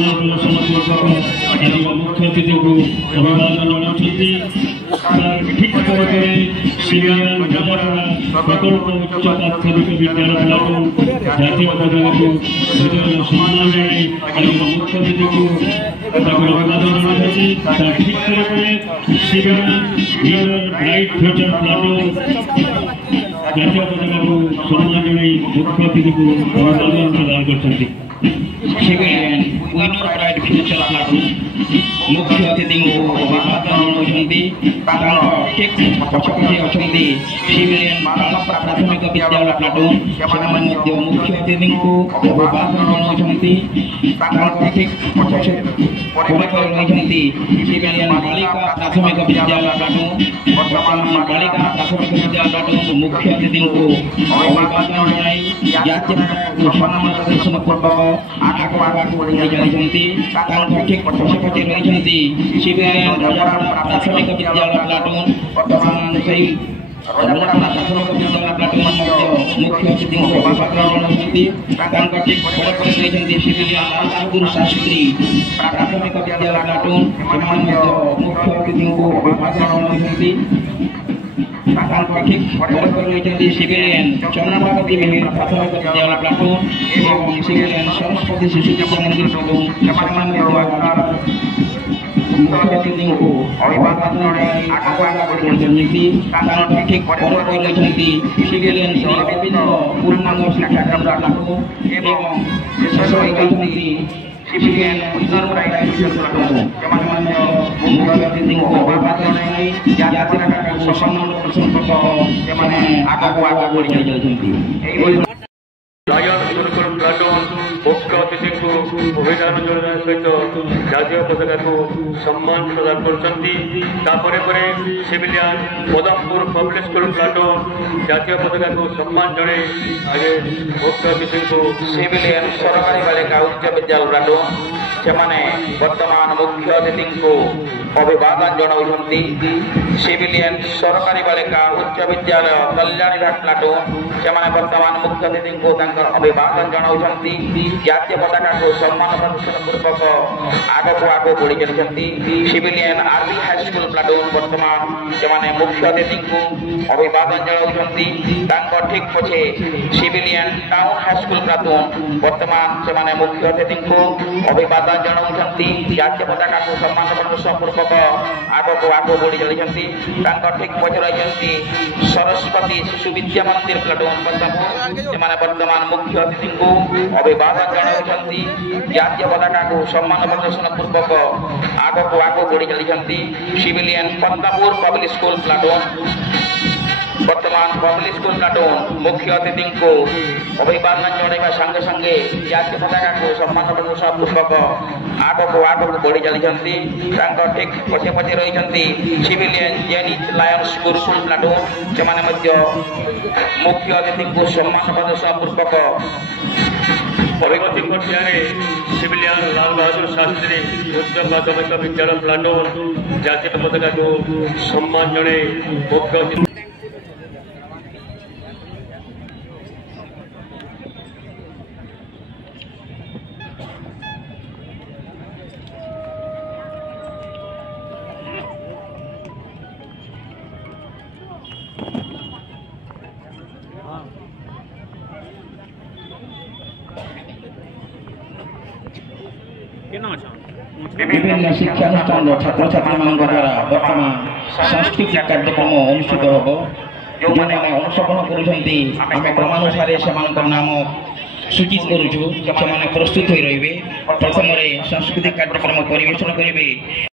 समर्पक आज मुख्य अतिथि को अभिवादन जनाउछन्ति ठीक भाବରେ सिविलियन रजापड़ा प्रकल्प उच्च प्राथमिक विद्यालय प्लाटून जातीय पताकाକୁ ନିଜର ସମ୍ମାନ ଜଣାଇ आज मुख्य अतिथि को अभिवादन जनाउछन्ति ठीक भाବରେ सिविलियन ब्राइट फ्यूचर प्लाटून जातीय पताकाକୁ सम्मान जणाई मुख्य अतिथि को अभिवादन प्रदान करछन्ति। Civilian winner bright future platoon मुख्य अतिथि को अभिवादन जणाउछन्ति। ठीक पछपछे अछन्ति सिविलियन बालक प्राथमिक विद्यालय प्लाटून ସେମାନେ ମଧ୍ୟ मुख्य अतिथि को अभिवादन जणाउछन्ति। ठीक पछपछे ପରେ ରହିଛନ୍ତି सिविलियन बालिका प्राथमिक विद्यालय प्लाटून वर्तमान बालिका प्राथमिक विद्यालय प्लाटून मुख्य अतिथि को अभिवादन जणाई जातीय पताकाକୁ ସମ୍ମାନ ପ୍ରଦର୍ଶନ ପୂର୍ବକ ଆଗକୁ ବଢ଼ି ଚାଲିଛନ୍ତି। ତାଙ୍କ ଠିକ୍ ପଛପଛେ ରହିଛନ୍ତି ସିଭିଲିଆନ ରଜାପଡ଼ା ପ୍ରାଥମିକ ବିଦ୍ୟାଳୟ ପ୍ଲାଟୁନ୍ ବର୍ତ୍ତମାନ ସେହି ରଜାପଡ଼ା ପ୍ରାଥମିକ ବିଦ୍ୟାଳୟ ପ୍ଲାଟୁନ୍ ମଧ୍ୟ ମୁଖ୍ୟ ଅତିଥିଙ୍କୁ ଅଭିବାଦନ ଜଣାଉଛନ୍ତି। ତାଙ୍କ ଠିକ୍ ପରେ ପରେ ରହିଛନ୍ତି ସିଭିଲିଆନ ଲାଲ ବାହାଦୁର ଶାସ୍ତ୍ରୀ ପ୍ରାଥମିକ ବିଦ୍ୟାଳୟ ପ୍ଲାଟୁନ୍ ସେମାନେ ମଧ୍ୟ ମୁଖ୍ୟ ଅତିଥିଙ୍କୁ ଅଭିବାଦନ ଜଣାଉଛନ୍ତି। ठीक रही सिविलियन चंद्रभागती मेहर प्राथमिक विद्यालय प्लाटून एवं सिविलियन सरस्वती शिशु विद्या मंदिर प्लाटून मुख्य अतिथि को अभिवादन ठीक रही सिविलियन श्री अरविंद पूर्णांग शिक्षा केन्द्र प्लाटून एवं शेष रही सिविलियन मुख्य अतिथि को अभिवादन जातीय पताकाକୁ ସମ୍ମାନ ପ୍ରଦର୍ଶନ ସେମାନେ ଆଗକୁ ବଢ଼ି ଚାଲିଛନ୍ତି। लायन गुरुकुल प्लाटून मुख्य अतिथि को अभिवादन जणाଇବା सहित जातीय पताका को सम्मान प्रदान करछन्ति। Civilian Padampur public school platoon जातीय पताका को सम्मान जणाई आगे मुख्य अतिथि को सिविलियन सरकारी बालिका उच्च विद्यालय प्लाटून ସେମାନେ ବର୍ତ୍ତମାନ ମୁଖ୍ୟ ଅତିଥିଙ୍କୁ ଅଭିବାଦନ ଜଣାଉଛନ୍ତି। ସିଭିଲିଆନ ସରକାରୀ ବାଳିକା ଉଚ୍ଚ ବିଦ୍ୟାଳୟ କଲ୍ୟାଣୀଘାଟ ପ୍ଲାଟୁନ୍ ସେମାନେ ବର୍ତ୍ତମାନ ମୁଖ୍ୟ ଅତିଥିଙ୍କୁ ତାଙ୍କର ଅଭିବାଦନ ଜଣାଉଛନ୍ତି। ଜାତୀୟ ପତାକାକୁ ସମ୍ମାନ ପ୍ରଦର୍ଶନ ପୂର୍ବକ ଆଗକୁ ବଢ଼ି ଚାଲିଛନ୍ତି। ସିଭିଲିଆନ ଆର୍ମି ହାଇସ୍କୁଲ ପ୍ଲାଟୁନ୍ ବର୍ତ୍ତମାନ ସେମାନେ ମୁଖ୍ୟ ଅତିଥିଙ୍କୁ ଅଭିବାଦନ ଜଣାଉଛନ୍ତି। ତାଙ୍କ ଠିକ୍ ପଛେ ସିଭିଲିଆନ ଟାଉନ ହାଇସ୍କୁଲ ପ୍ଲାଟୁନ୍ ବର୍ତ୍ତମାନ ସେମାନେ ମୁଖ୍ୟ ଅତିଥିଙ୍କୁ ଅଭିବାଦନ ଜଣାଉଛନ୍ତି। ଜାତୀୟ ପତାକାକୁ ସମ୍ମାନ ପ୍ରଦର୍ଶନ ପୂର୍ବକ ଆଗକୁ ବଢ଼ି ଚାଲିଛନ୍ତି। ତାଙ୍କ ଠିକ୍ ପଛରେ ରହିଛନ୍ତି ସରସ୍ୱତୀ ଶିଶୁ ବିଦ୍ୟା ମନ୍ଦିର ପ୍ଲାଟୁନ୍ ପଦ୍ମପୁର ସେମାନେ ବର୍ତ୍ତମାନ ମୁଖ୍ୟ ଅତିଥିଙ୍କୁ ଅଭିବାଦନ ଜଣାଉଛନ୍ତି। ଜାତୀୟ ପତାକାକୁ ସମ୍ମାନ ପ୍ରଦର୍ଶନ ପୂର୍ବକ ଆଗକୁ ବଢ଼ି ଚାଲିଛନ୍ତି। Civilian Padampur public school platoon ବର୍ତ୍ତମାନ ପବ୍ଲିକ ସ୍କୁଲ ପ୍ଲାଟୁନ୍ ମୁଖ୍ୟ ଅତିଥିଙ୍କୁ ଅଭିବାଦନ ଜଣାଇବା ସାଙ୍ଗେ ସାଙ୍ଗେ ଜାତୀୟ ପତାକାକୁ ସମ୍ମାନ ପ୍ରଦର୍ଶନ ପୂର୍ବକ ଆଗକୁ ବଢ଼ି ଚାଲିଛନ୍ତି। ତାଙ୍କ ଠିକ୍ ପଛେ ପଛେ ରହିଛନ୍ତି civilian Zenith Lions gurukul platoon ସେମାନେ ମଧ୍ୟ ମୁଖ୍ୟ ଅତିଥିଙ୍କୁ ସମ୍ମାନ ପ୍ରଦର୍ଶନ ପୂର୍ବକ प्रगति पक्षारे सिविलियन लाल बहादुर शास्त्री उच्च प्राथमिक विद्यालय प्लाटून जातीय पताका को सम्मान जणे मुख्य विभिन्न शिक्षानुष्ठान छात्र छात्री मान द्वारा वर्तमान सांस्कृतिक कार्यक्रम अनुष्ठित होब जो मैंने अनुसरण करुछंती आमे क्रमानुसार सेमानकर नाम सूचित करूछु से प्रस्तुत हो रही प्रथम सांस्कृतिक कार्यक्रम परिवेशन करेंगे।